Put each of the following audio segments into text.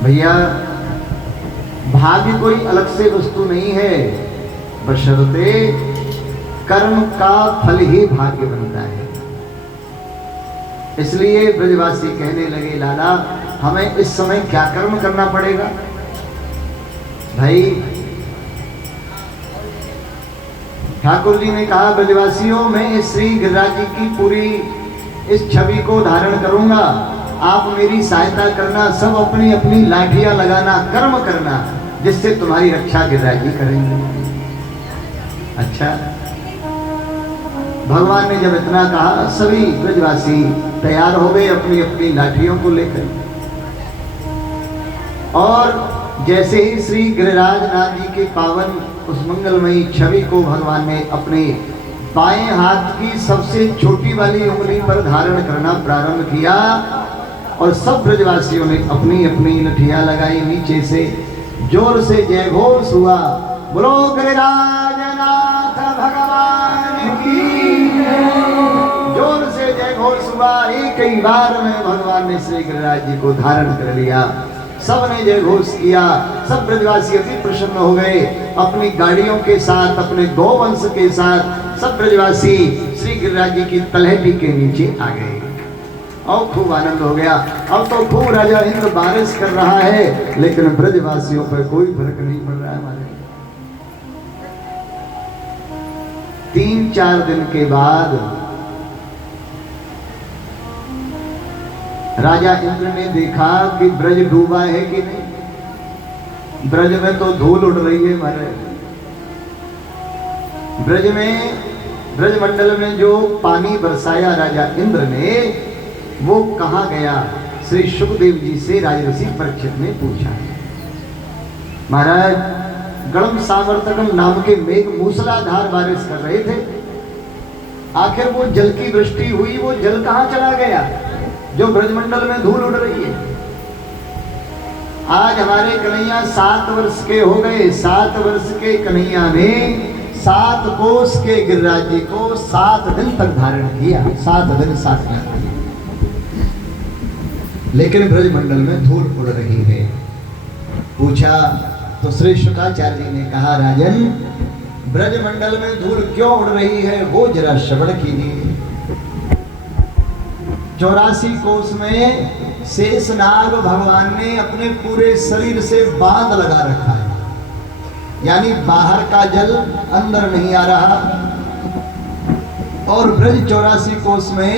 भैया भाग्य कोई अलग से वस्तु नहीं है, बशर्ते कर्म का फल ही भाग्य बनता है। इसलिए ब्रजवासी कहने लगे, लाला हमें इस समय क्या कर्म करना पड़ेगा? भाई ठाकुर जी ने कहा, ब्रजवासियों मैं इस श्री गिरिराज जी की पूरी इस छवि को धारण करूंगा, आप मेरी सहायता करना, सब अपनी अपनी लाठियां लगाना, कर्म करना, जिससे तुम्हारी रक्षा गिरिराज जी करेंगे। अच्छा, भगवान ने जब इतना कहा, सभी ब्रजवासी तैयार हो गए अपनी अपनी लाठियों को लेकर। और जैसे ही श्री गिरिराज नाथ जी के पावन उस मंगलमयी छवि को भगवान ने अपने बाएं हाथ की सबसे छोटी वाली उंगली पर धारण करना प्रारंभ किया, और सब ब्रजवासियों ने अपनी अपनी लठियां लगाई। नीचे से जोर से जय घोष हुआ, बोलो गिरिराज नाथ भगवान की। जोर से जय घोष हुआ। एक ही बार में भगवान ने श्री गिरिराज जी को धारण कर लिया। सबने जय घोष किया। सब ब्रजवासी अति प्रसन्न हो गए। अपनी गाड़ियों के साथ, अपने गौवंश के साथ सब ब्रजवासी श्री गिरिराज जी की तलहटी के नीचे आ गए और खूब आनंद हो गया। अब तो खूब राजा इंद्र बारिश कर रहा है, लेकिन ब्रजवासियों पर कोई फर्क नहीं पड़ रहा है। हमारे 3-4 दिन के बाद राजा इंद्र ने देखा कि ब्रज डूबा है कि नहीं। ब्रज में तो धूल उड़ रही है हमारे। ब्रज मंडल में जो पानी बरसाया राजा इंद्र ने, वो कहां गया? श्री सुखदेव जी से राजऋषि परीक्षित ने पूछा, महाराज गणम सावर्तकम नाम के मेघ मूसलाधार बारिश कर रहे थे, आखिर वो जल की वृष्टि हुई, वो जल कहां चला गया जो ब्रजमंडल में धूल उड़ रही है? आज हमारे कन्हैया 7 वर्ष के हो गए। 7 वर्ष के कन्हैया ने 7 कोस के गिरिराज जी को 7 दिन तक धारण किया। 7 दिन 7 रात, लेकिन ब्रजमंडल में धूल उड़ रही है। पूछा तो श्री शुकाचार्य जी ने कहा, राजन ब्रजमंडल में धूल क्यों उड़ रही है वो जरा श्रवण कीजिए। 84 कोस में शेषनाग भगवान ने अपने पूरे शरीर से बांध लगा रखा है, यानी बाहर का जल अंदर नहीं आ रहा। और ब्रज 84 कोस में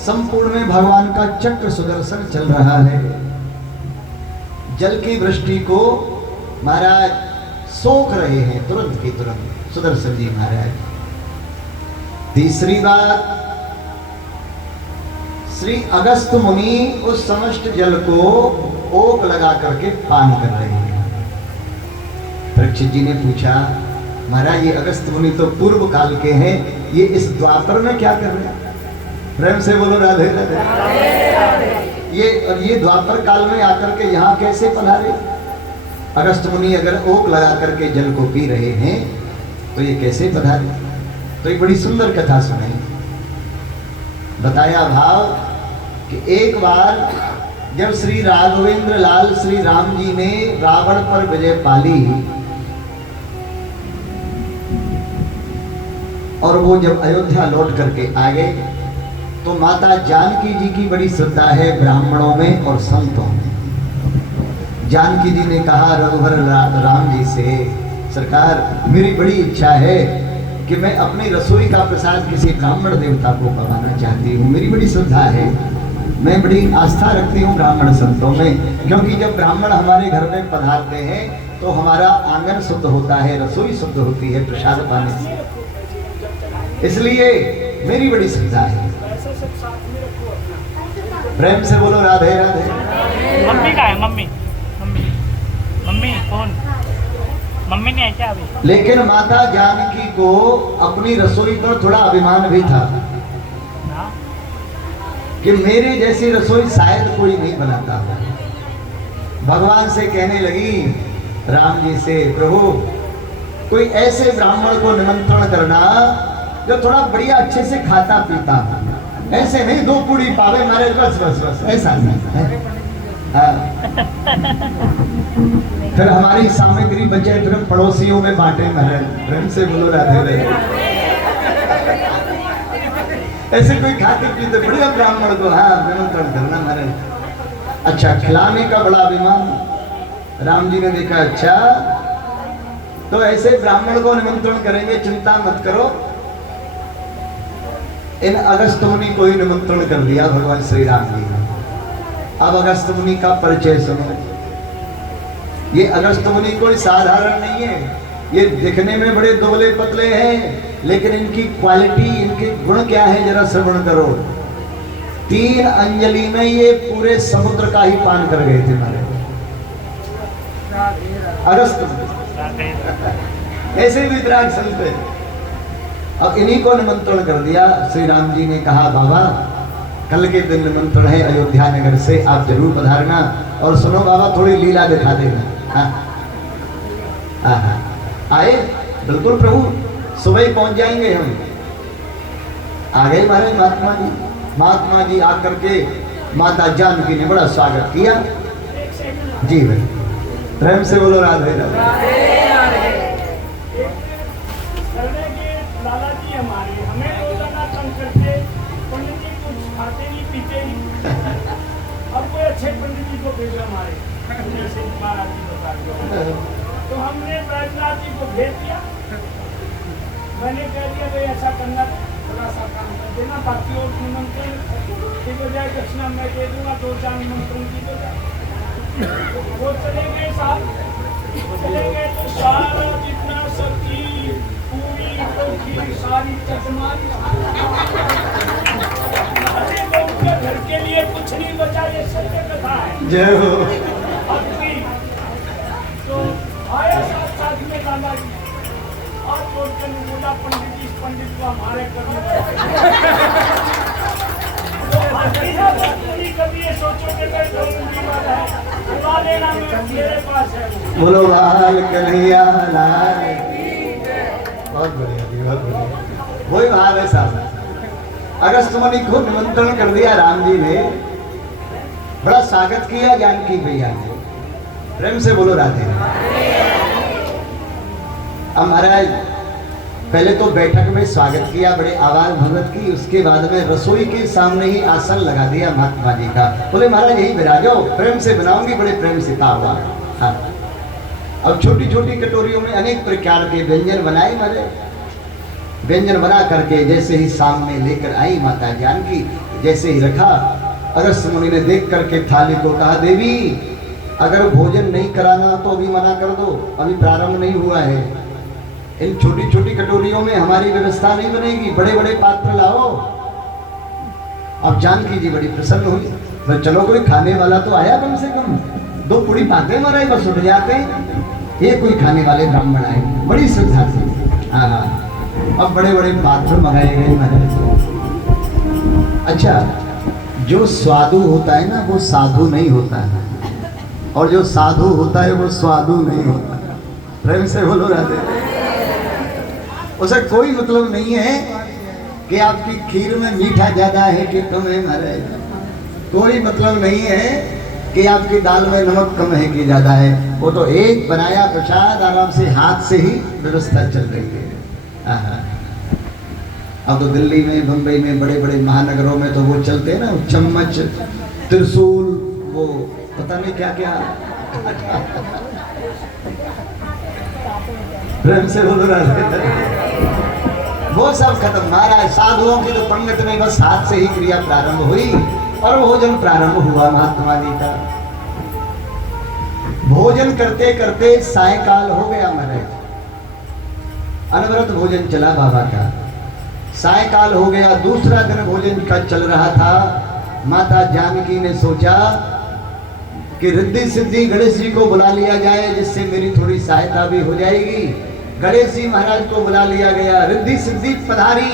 संपूर्ण में भगवान का चक्र सुदर्शन चल रहा है। जल की वृष्टि को महाराज सोख रहे हैं तुरंत की तुरंत सुदर्शन जी महाराज। तीसरी बात, श्री अगस्त मुनि उस समस्त जल को ओक लगा करके पान कर रहे हैं। परीक्षित जी ने पूछा, महाराज ये अगस्त मुनि तो पूर्व काल के हैं, ये इस द्वापर में क्या कर रहे हैं? प्रेम से बोलो राधे राधे। ये द्वापर काल में आकर के यहाँ कैसे पधारे? अगस्त मुनि अगर ओक लगा करके जल को पी रहे हैं तो ये कैसे पधारे? तो एक बड़ी सुंदर कथा सुनाई। बताया भाव कि एक बार जब श्री राघवेंद्र लाल श्री राम जी ने रावण पर विजय पाली और वो जब अयोध्या लौट करके आ गए, तो माता जानकी जी की बड़ी श्रद्धा है ब्राह्मणों में और संतों में। जानकी जी ने कहा रघुवर राम जी से, सरकार मेरी बड़ी इच्छा है कि मैं अपनी रसोई का प्रसाद किसी ब्राह्मण देवता को पकाना चाहती हूँ। मेरी बड़ी श्रद्धा है, मैं बड़ी आस्था रखती हूँ ब्राह्मण संतों में, क्योंकि जब ब्राह्मण हमारे घर में पधारते हैं तो हमारा आंगन शुद्ध होता है, रसोई शुद्ध होती है प्रसाद पाने से। इसलिए मेरी बड़ी श्रद्धा है। प्रेम से बोलो राधे राधे। मम्मी का है? मम्मी कौन? मम्मी नहीं आई क्या अभी? लेकिन माता जानकी को अपनी रसोई पर थोड़ा अभिमान भी था कि मेरे जैसी रसोई शायद कोई नहीं बनाता हो। भगवान से कहने लगी राम जी से, प्रभु कोई ऐसे ब्राह्मण को निमंत्रण करना जो थोड़ा बढ़िया अच्छे से खाता पीता, ऐसे नहीं 2 पूड़ी पावे मारे बस बस बस, ऐसा नहीं है। हाँ। फिर हमारी सामग्री बचे फिर पड़ोसियों में बांटे महाराज, प्रेम से बोलो राधे राधे। ऐसे कोई खाते पीते बढ़िया ब्राह्मण को हाँ निमंत्रण करना महाराज। अच्छा, खिलाने का बड़ा अभिमान। राम जी ने देखा अच्छा तो ऐसे ब्राह्मण को निमंत्रण करेंगे, चिंता मत करो। इन अगस्त मुनि को ही निमंत्रण कर दिया भगवान श्री राम जी ने। अब अगस्त मुनि का परिचय सुनो। ये अगस्त मुनि कोई साधारण नहीं है, ये दिखने में बड़े दुबले पतले हैं, लेकिन इनकी क्वालिटी, इनके गुण क्या है जरा श्रवण करो। 3 अंजलि में ये पूरे समुद्र का ही पान कर गए थे हमारे अगस्त ऐसे भी वितराग संत है। अब इन्हीं को निमंत्रण कर दिया। श्री राम जी ने कहा बाबा कल के दिन निमंत्रण है अयोध्या नगर से, आप जरूर पधारना। और सुनो बाबा थोड़ी लीला दिखा देना। आए बिल्कुल प्रभु, सुबह ही पहुंच जाएंगे हम। आ गए महाराज महात्मा जी। महात्मा जी आकर के माता जानकी ने बड़ा स्वागत किया। जी भाई, प्रेम से बोलो राधे राधे। दादाजी हमारे हमें रोजाना तंग करते, पंडित जी कुछ खाते नहीं पीते नहीं। अब कोई अच्छे पंडित जी को भेजा हमारे, जैसे महाराज जी बता दो। तो हमने बैजनाथ जी को भेज दिया। मैंने कह दिया भाई ऐसा करना, थोड़ा सा काम कर देना, बाकी और निमंत्रण की बजाय दक्षिणा मैं दे दूंगा, 2-4 निमंत्रण की बजाय। वो चले गए साहब, चले गए तो सारा जितना सब्जी पूरी तो सारी चटमारी, अरे वो उनके घर के लिए कुछ नहीं बचा, ये सत्य कथा है। जय हो। तो आया साथ में दादाजी और बोलकर बोला पंडित जी, इस पंडित को हमारे कभी ये सोचो कि बुला लेना, मेरे पास है। बोलो बाल कन्हैया लाल। बहुत बढ़िया जी, बहुत बढ़िया। वही भाव है साहब। अगस्त मुनि को निमंत्रण कर दिया राम जी ने, बड़ा स्वागत किया जानकी भैया ने। प्रेम से बोलो राधे। अब महाराज पहले तो बैठक में स्वागत किया बड़े आवाज भगवत की, उसके बाद में रसोई के सामने ही आसन लगा दिया महात्मा जी का। बोले महाराज यही विराजो, प्रेम से बनाऊंगी, बड़े प्रेम से था हुआ। हाँ। अब छोटी छोटी कटोरियों में अनेक प्रकार के व्यंजन बनाए महाराज। व्यंजन बना करके जैसे ही सामने लेकर आई माता जानकी, जैसे ही रखा, अगस्त मुनि ने देख करके थाली को कहा देवी अगर भोजन नहीं कराना तो अभी मना कर दो, अभी प्रारंभ नहीं हुआ है। इन छोटी छोटी कटोरियों में हमारी व्यवस्था नहीं बनेगी, बड़े बड़े पात्र लाओ। अब जानकी जी बड़ी प्रसन्न हुई, तो चलो कोई खाने वाला तो आया, कम से कम 2 पूरी पाते महाराज बस उठ जाते। ये कोई खाने वाले ब्राह्मण आए, बड़ी श्रद्धा से। हाँ, अब बड़े बड़े पात्र मंगाए गए महाराज। अच्छा, जो स्वादु होता है ना वो साधु नहीं होता है, और जो साधु होता है वो स्वादु नहीं होता। प्रेम से बोलो राधे। उसे कोई मतलब नहीं है कि आपकी खीर में मीठा ज्यादा है कि कम है महाराज। कोई मतलब नहीं है कि आपकी दाल में नमक कम है कि ज्यादा है। वो तो एक बनाया प्रसाद, आराम से हाथ से ही व्यवस्था चल रही है। अब तो दिल्ली में, बम्बई में, बड़े बड़े महानगरों में तो वो चलते हैं ना, चम्मच, त्रिशूल, वो पता नहीं क्या क्या। प्रेम से बोलो राधे। वो सब खत्म महाराज। साधुओं की तो पंगत में बस हाथ से ही क्रिया प्रारंभ हुई और भोजन प्रारंभ हुआ महात्मा जी का। भोजन करते करते सायकाल हो गया महाराज। अनवरत भोजन चला बाबा का। सायकाल हो गया, दूसरा दिन भोजन का चल रहा था। माता जानकी ने सोचा कि रिद्धि सिद्धि गणेश जी को बुला लिया जाए, जिससे मेरी थोड़ी सहायता भी हो जाएगी। गणेश जी महाराज को बुला लिया गया। रिद्धि सिद्धि पधारी।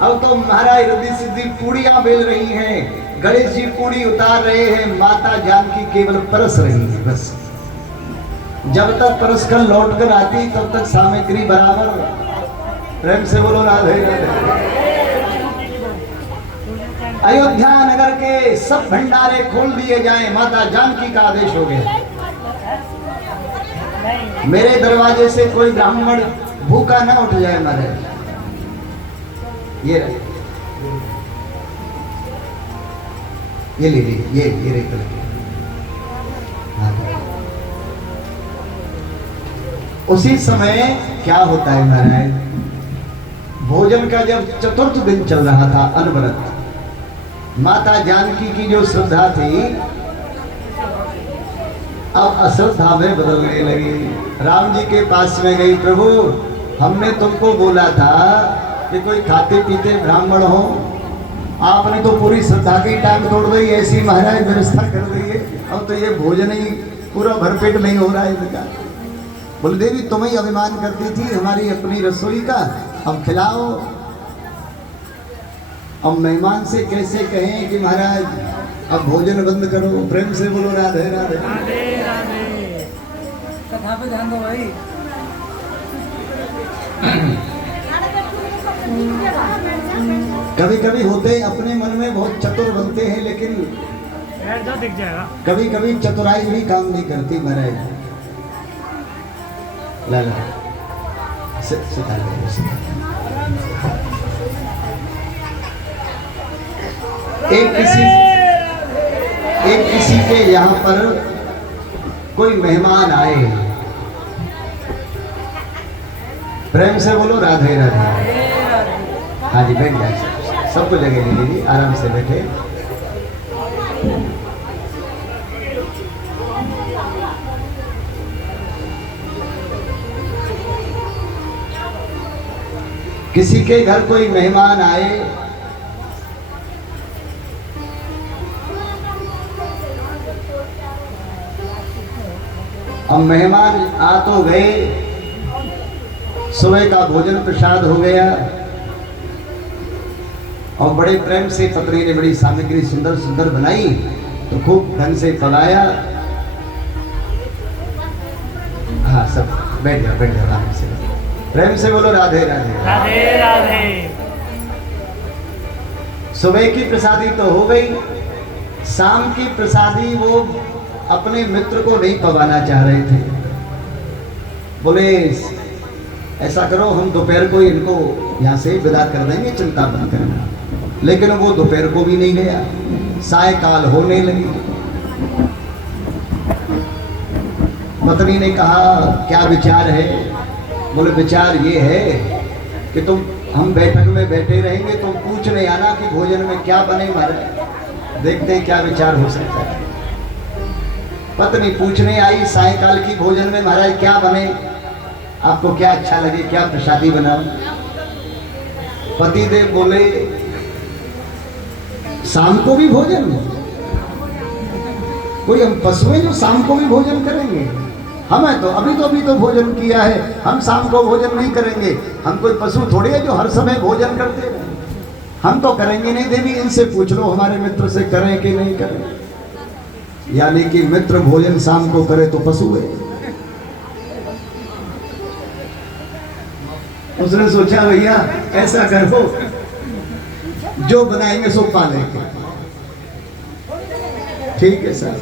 अब तो महाराज रिद्धि सिद्धि पूड़ियां बेल रही हैं, गणेश जी पूड़ी उतार रहे हैं, माता जानकी केवल परस रही है बस। जब तक परस कर लौट कर आती तब तक सामग्री बराबर। प्रेम से बोलो राधे राधे। अयोध्या नगर के सब भंडारे खोल दिए जाएं, माता जानकी का आदेश हो गया। मेरे दरवाजे से कोई ब्राह्मण भूखा ना उठ जाए महाराज। ये रहे, ये ले लीजिए, ये रे करके। उसी समय क्या होता है महाराज, भोजन का जब चतुर्थ दिन चल रहा था अनवरत, माता जानकी की जो श्रद्धा थी अब अश्रद्धा में बदलने लगी। राम जी के पास में गई, प्रभु हमने तुमको बोला था कि कोई खाते पीते ब्राह्मण हो, आपने तो पूरी श्रद्धा की टांग तोड़ दी, ऐसी महाराज व्यवस्था कर दी है। अब तो ये भोजन ही पूरा भरपेट नहीं हो रहा है इनका। बोले देवी तुम ही अभिमान करती थी हमारी अपनी रसोई का, अब खिलाओ। अब मेहमान से कैसे कहें कि महाराज अब भोजन बंद करो, प्रेम से बोलो राधे राधे। राधे राधे। कथा पे ध्यान दो भाई। कभी कभी होते अपने मन में बहुत चतुर बनते हैं, लेकिन जो दिख जाएगा कभी कभी चतुराई भी काम नहीं करती महाराज। लाला सिखा दो। एक किसी के यहाँ पर कोई मेहमान आए, प्रेम से बोलो राधे राधे। हाँ जी बैठ जाए, सबको जगह ले लीजिए, आराम से बैठे। किसी के घर कोई मेहमान आए, अब मेहमान आ तो गए, सुबह का भोजन प्रसाद हो गया और बड़े प्रेम से पत्नी ने बड़ी सामग्री सुंदर सुंदर बनाई तो खूब ढंग से पकाया। हाँ सब बैठ जाओ आराम से, प्रेम से बोलो राधे राधे। राधे राधे। सुबह की प्रसादी तो हो गई, शाम की प्रसादी वो अपने मित्र को नहीं पवाना चाह रहे थे। बोले ऐसा करो हम दोपहर को इनको यहाँ से विदा कर देंगे, चिंता मत करना। लेकिन वो दोपहर को भी नहीं गया, सायकाल होने लगी। पत्नी ने कहा क्या विचार है? बोले विचार ये है कि हम बैठक में बैठे रहेंगे, तुम पूछने आना कि भोजन में क्या बने, मारे देखते हैं क्या विचार हो सकता है। पत्नी पूछने आई सायकाल की भोजन में महाराज क्या बने, आपको क्या अच्छा लगे, क्या प्रसादी बनाओ? पतिदेव बोले शाम को भी भोजन, कोई हम पशु हैं जो शाम को भी भोजन करेंगे? हमें तो अभी तो भोजन किया है, हम शाम को भोजन नहीं करेंगे। हम कोई पशु थोड़े है जो हर समय भोजन करते हैं, हम तो करेंगे नहीं। देवी इनसे पूछ लो हमारे मित्र से करें कि नहीं करें। यानी कि मित्र भोजन शाम को करे तो पशु है। उसने सोचा भैया ऐसा करो जो बनाएंगे सो पालेंगे। ठीक है सर,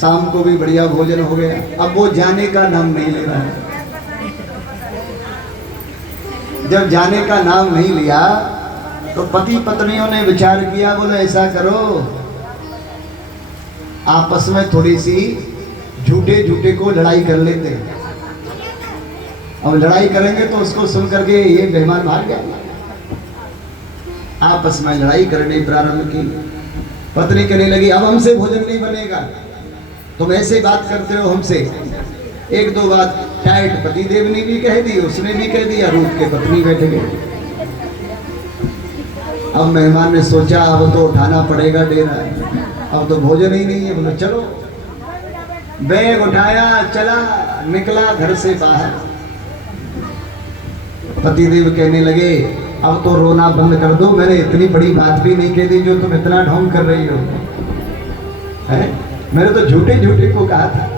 शाम को भी बढ़िया भोजन हो गया। अब वो जाने का नाम नहीं ले रहा है। जब जाने का नाम नहीं लिया तो पति पत्नियों ने विचार किया, बोले ऐसा करो आपस में थोड़ी सी झूठे को लड़ाई कर लेते हैं। अब लड़ाई करेंगे तो उसको सुन करके ये मेहमान भाग गया। आपस में लड़ाई करने प्रारंभ की। पत्नी कहने लगी अब हमसे भोजन नहीं बनेगा, तुम ऐसे बात करते हो हमसे। एक दो बात टाइट पतिदेव ने भी कह दी, उसने भी कह दिया, रूठ के पत्नी बैठ गई। अब मेहमान ने सोचा अब तो उठाना पड़ेगा डेरा, अब तो भोजन ही नहीं है। बोले चलो, बैग उठाया, चला, निकला घर से बाहर। पतिदेव कहने लगे अब तो रोना बंद कर दो, मैंने इतनी बड़ी बात भी नहीं कह दी जो तुम इतना ढोंग कर रही हो। मैंने तो झूठे को कहा था।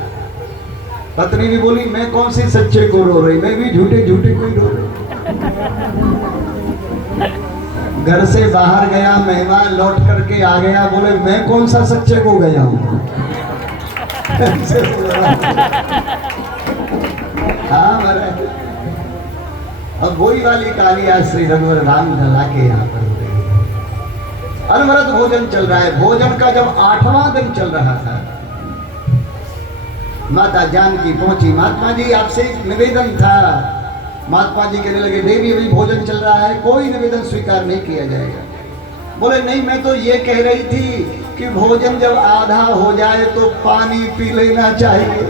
पत्नी भी बोली मैं कौन सी सच्चे को रो रही, मैं भी झूठे को ही रो रही। घर से बाहर गया, मेहमान लौट करके आ गया, बोले मैं कौन सा सच्चे को गया हूँ। हाँ महाराज, अब वही वाली कहानी आज श्री रघुवर राम ढला के यहाँ पर हो गई। अनवरत भोजन चल रहा है। भोजन का जब 8वां दिन चल रहा था, माता जानकी पहुंची। महात्मा जी आपसे एक निवेदन था। महात्मा जी कहने लगे, देवी अभी भोजन चल रहा है, कोई निवेदन स्वीकार नहीं किया जाएगा। बोले नहीं, मैं तो ये कह रही थी कि भोजन जब आधा हो जाए तो पानी पी लेना चाहिए,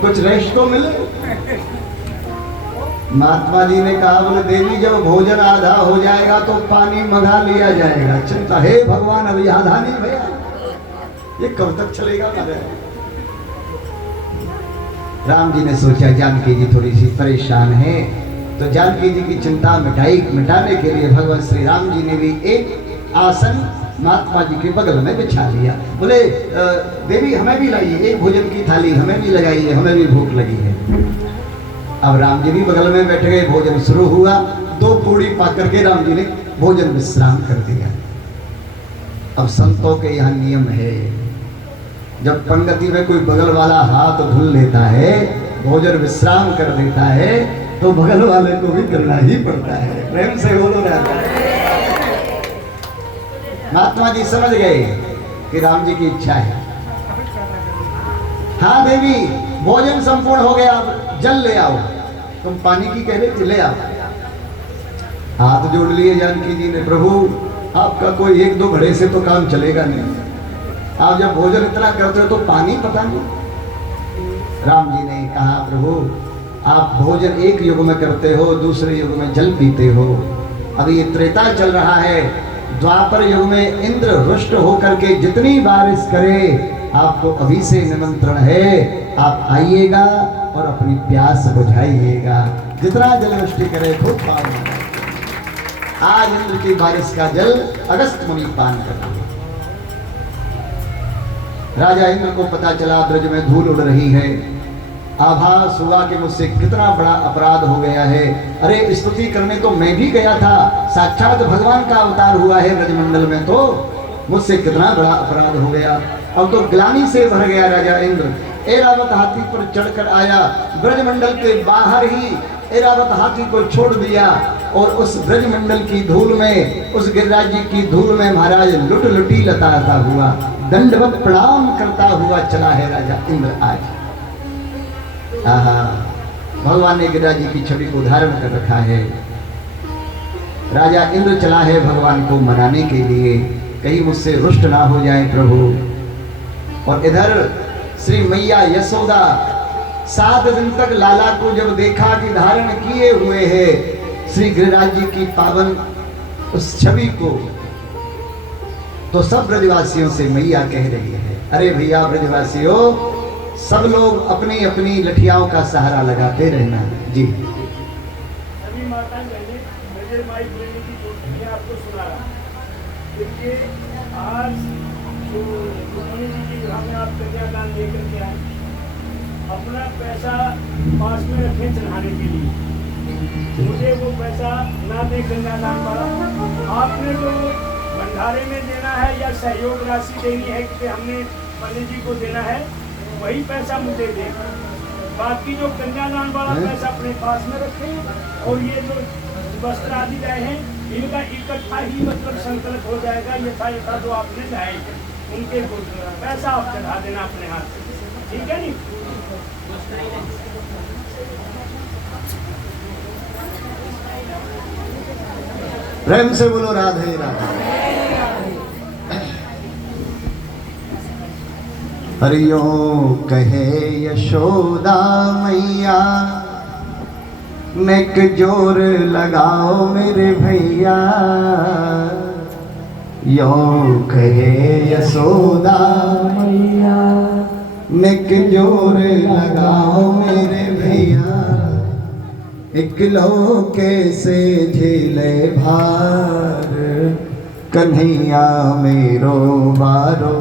कुछ रेस्ट तो मिले। महात्मा जी ने कहा, बोले देवी जब भोजन आधा हो जाएगा तो पानी मंगा लिया जाएगा। चिंता हे भगवान, अभी आधा नहीं भैया, ये कब तक चलेगा महाराज। राम जी ने सोचा जानकी जी थोड़ी सी परेशान है, तो जानकी जी की चिंता मिटाने के लिए भगवान श्री राम जी ने भी एक आसन महात्मा जी के बगल में बिछा लिया। बोले देवी हमें भी लाइए, एक भोजन की थाली हमें भी लगाइए, हमें भी भूख लगी है। अब राम जी भी बगल में बैठ गए। भोजन शुरू हुआ। 2 पूड़ी पा करके राम जी ने भोजन विश्राम कर दिया। अब संतों के यहाँ नियम है, जब पंगति में कोई बगल वाला हाथ धुल लेता है, भोजन विश्राम कर देता है, तो बगल वाले को भी करना ही पड़ता है। प्रेम से बोलो रहता है। महात्मा जी समझ गए कि राम जी की इच्छा है। हाँ देवी, भोजन संपूर्ण हो गया, अब जल ले आओ। तुम पानी की कह रहे थे, ले आओ। हाथ जोड़ लिए जानकी जी ने, प्रभु आपका कोई 1-2 घड़े से तो काम चलेगा नहीं, आप जब भोजन इतना करते हो तो पानी पता नहीं। राम जी ने कहा, प्रभु आप भोजन एक युग में करते हो, दूसरे युग में जल पीते हो। अभी ये त्रेता चल रहा है। द्वापर युग में इंद्र रुष्ट होकर के जितनी बारिश करे, आपको अभी से निमंत्रण है, आप आइएगा और अपनी प्यास बुझाइएगा। जितना जलवृष्टि करे खूब पान। आज इंद्र की बारिश का जल अगस्त मुनि पान करते। राजा इंद्र को पता चला ब्रज में धूल उड़ रही है। आभास हुआ कि मुझसे कितना बड़ा अपराध हो गया है। अरे स्तुति करने तो मैं भी गया था, साक्षात भगवान का अवतार हुआ है ब्रजमंडल में, तो मुझसे कितना बड़ा अपराध हो गया। अब तो ग्लानि से भर गया राजा इंद्र। ऐरावत हाथी पर चढ़कर आया, ब्रजमंडल के बाहर ही ऐरावत हाथी को छोड़ दिया और उस ब्रजमंडल की धूल में, उस गिरिराज जी की धूल में महाराज लुट लुटी लताता हुआ, दंडवत प्रणाम करता हुआ चला है राजा इंद्र आज। आहा, भगवान ने गिरिराज जी की छवि को धारण कर रखा है। राजा इंद्र चला है भगवान को मनाने के लिए, कहीं मुझसे रुष्ट ना हो जाए प्रभु। और इधर श्री मैया यशोदा 7 दिन तक लाला को जब देखा कि धारण किए हुए है श्री गिरिराज जी की पावन उस छवि को, तो सब ब्रजवासियों से मैया कह रही है, अरे भैया ब्रजवासियों, सब लोग अपनी अपनी लठियाओं का सहारा लगाते रहना। जी अभी माता मेरे माई बहनी की मैं आपको सुना रहा, क्योंकि आज जो रुक्मिणी जी के घर में आप कन्यादान लेकर के आए, अपना पैसा पास में रखे चढ़ाने के लिए, मुझे वो पैसा ना दे कन्यादान वाला, आपने तो भंडारे में देना है या सहयोग राशि देनी है कि हमने पंडित जी को देना है, वही पैसा मुझे दे। बाकी जो कन्यादान वाला पैसा अपने पास में रखें, और ये जो वस्त्र आदि गए हैं इनका इकट्ठा ही मतलब संकल्प हो जाएगा। यथा जो आपने लाए उनके पैसा आप चढ़ा देना अपने हाथ से, ठीक है नी। प्रेम से बोलो राधे राधे। हरियो कहे यशोदा मैया, नेक जोर लगाओ मेरे भैया। यो कहे यशोदा मैया, नेक जोर लगाओ मेरे भैया। इकलो कैसे झेले भार, कन्हैया मेरो बारो,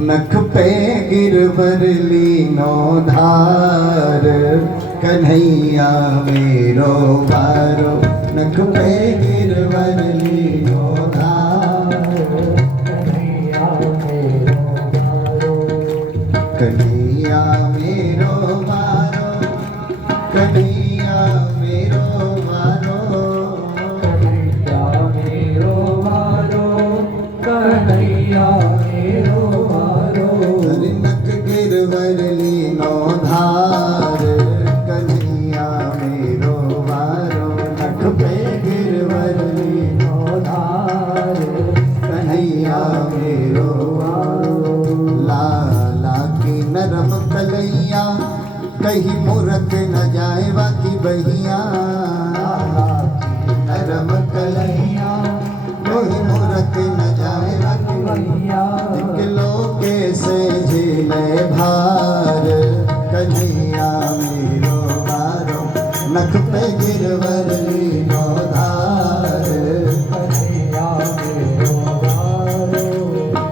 नख पे गिरवर लीनो धार। कन्हैया मेरो बारो नख पे गिरवर लीनो धारो कन्हैया मेरो बारो कन्हैया मेरो बारो नख गिरवर लीनो धार कन्हैया मेरो बारो नख पे गिरवर लीनो धार कन्हैया मेरो बारो लाला की नरम कलैया कहीं मूरत न जाए बाकी बहिया नरम कलैया कोई मूरत न जाए बाकी बहिया निकलो कैसे झेले भार कन्हैया मेरो बारो नख पे गिरवर लीनो धार कन्हैया मेरो बारो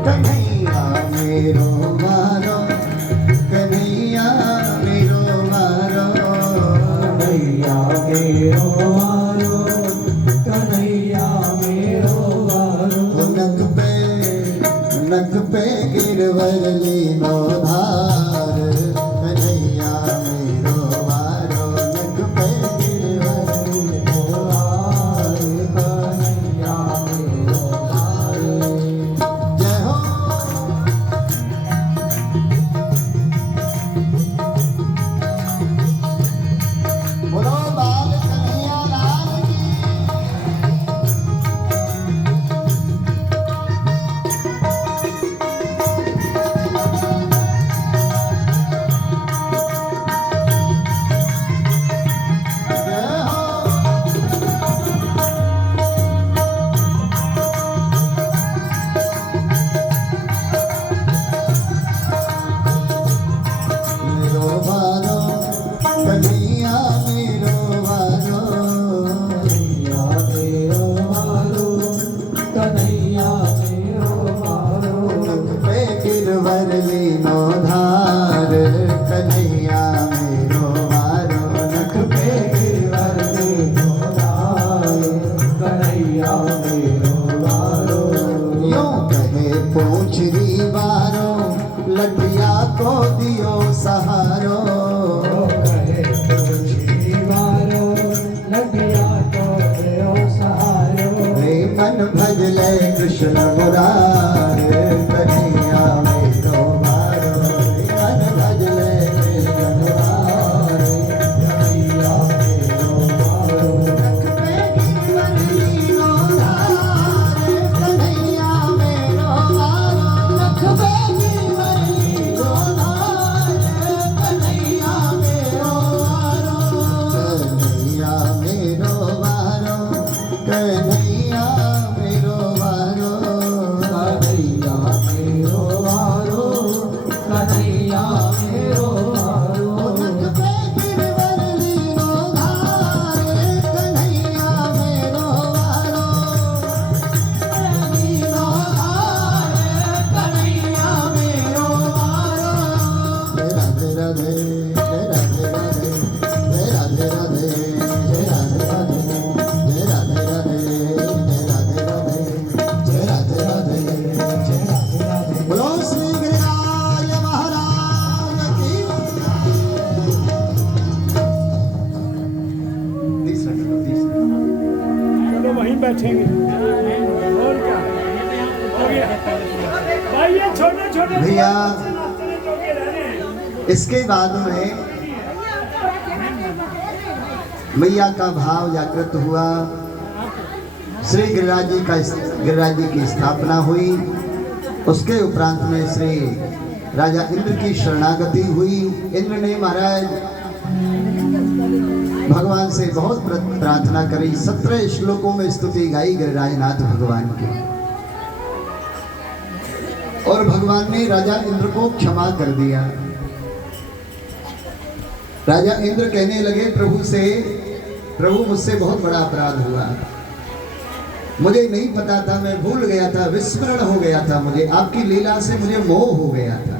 कन्हैया मेरो बारो कन्हैया मेरो बारो कन्हैया मेरो बारो कन्हैया मेरो बारो नख पे गिरवर लीनो धार कन्हैया मेरो बारो नख पे गिरवर लीनो धार कन्हैया मेरो बारो जय हो बोलो बाल कन्हैया लाल की जय हो मेरो बारो कन्हैया मेरो बारो कन्हैया मेरो बारो कन्हैया मेरो बारो नख पे गिरवर लीनो धार कन्हैया मेरो बारो नख पे गिरवर लीनो धार कन्हैया मेरो बारो यूं कहे पूछरी बारो लटिया को दियो सहारो कहे पूछरी बारो लटिया को दियो सहारो रे मन भजले कृष्ण मुरारे कन्हैया मेरो बारो रे मन भजले कृष्ण मुरारे कन्हैया मेरो बारो नख पे गिरवर लीनो धार कन्हैया मेरो बारो नख पे गिरवर लीनो धार कन्हैया मेरो बारो कन्हैया मेरो बारो कन्हैया मेरो बारो कन्हैया मेरो बारो कन्हैया मेरो बारो नख पे गिरवर लीनो धार कन्हैया मेरो बारो लीनो धार कन्हैया मेरो बारो राधे राधे राधे राधे राधे राधे राधे राधे राधे राधे राधे राधे राधे राधे बोलो श्री गिरिराज महाराज की तीसरा चलो वहीं बैठेंगे और क्या हो गया? भाई ये छोटे छोटे भैया नाश्ते में जो के रह रहे हैं इसके बाद में मैया का भाव जागृत हुआ श्री गिरिराज जी की स्थापना हुई उसके उपरांत में श्री राजा इंद्र की शरणागति हुई इंद्र ने महाराज भगवान से बहुत प्रार्थना करी 17 श्लोकों में स्तुति गाई गिरिराजनाथ भगवान की और भगवान ने राजा इंद्र को क्षमा कर दिया राजा इंद्र कहने लगे प्रभु से प्रभु मुझसे बहुत बड़ा अपराध हुआ मुझे नहीं पता था मैं भूल गया था विस्मरण हो गया था मुझे आपकी लीला से मुझे मोह हो गया था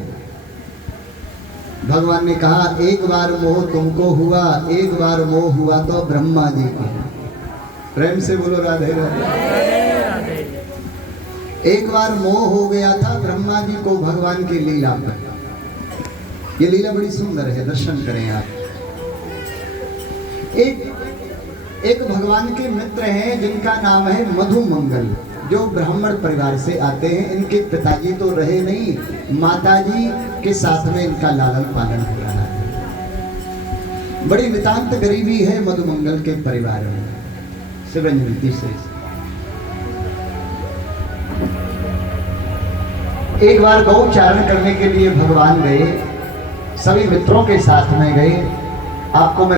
भगवान ने कहा एक बार मोह तुमको हुआ, एक बार मोह हुआ तो ब्रह्मा जी को। प्रेम से बोलो राधे राधे। एक बार मोह हो गया था ब्रह्मा जी को भगवान की लीला पर। ये लीला बड़ी सुंदर है, दर्शन करें आप। एक भगवान के मित्र हैं जिनका नाम है मधुमंगल, जो ब्राह्मण परिवार से आते हैं। इनके पिताजी तो रहे नहीं, माताजी के साथ में इनका लालन पालन हो रहा है। बड़ी नितांत गरीबी है मधुमंगल के परिवार में। शिवरंजन तीसरे एक बार गौ चारण करने के लिए भगवान गए, सभी मित्रों के साथ में गए। आपको मैं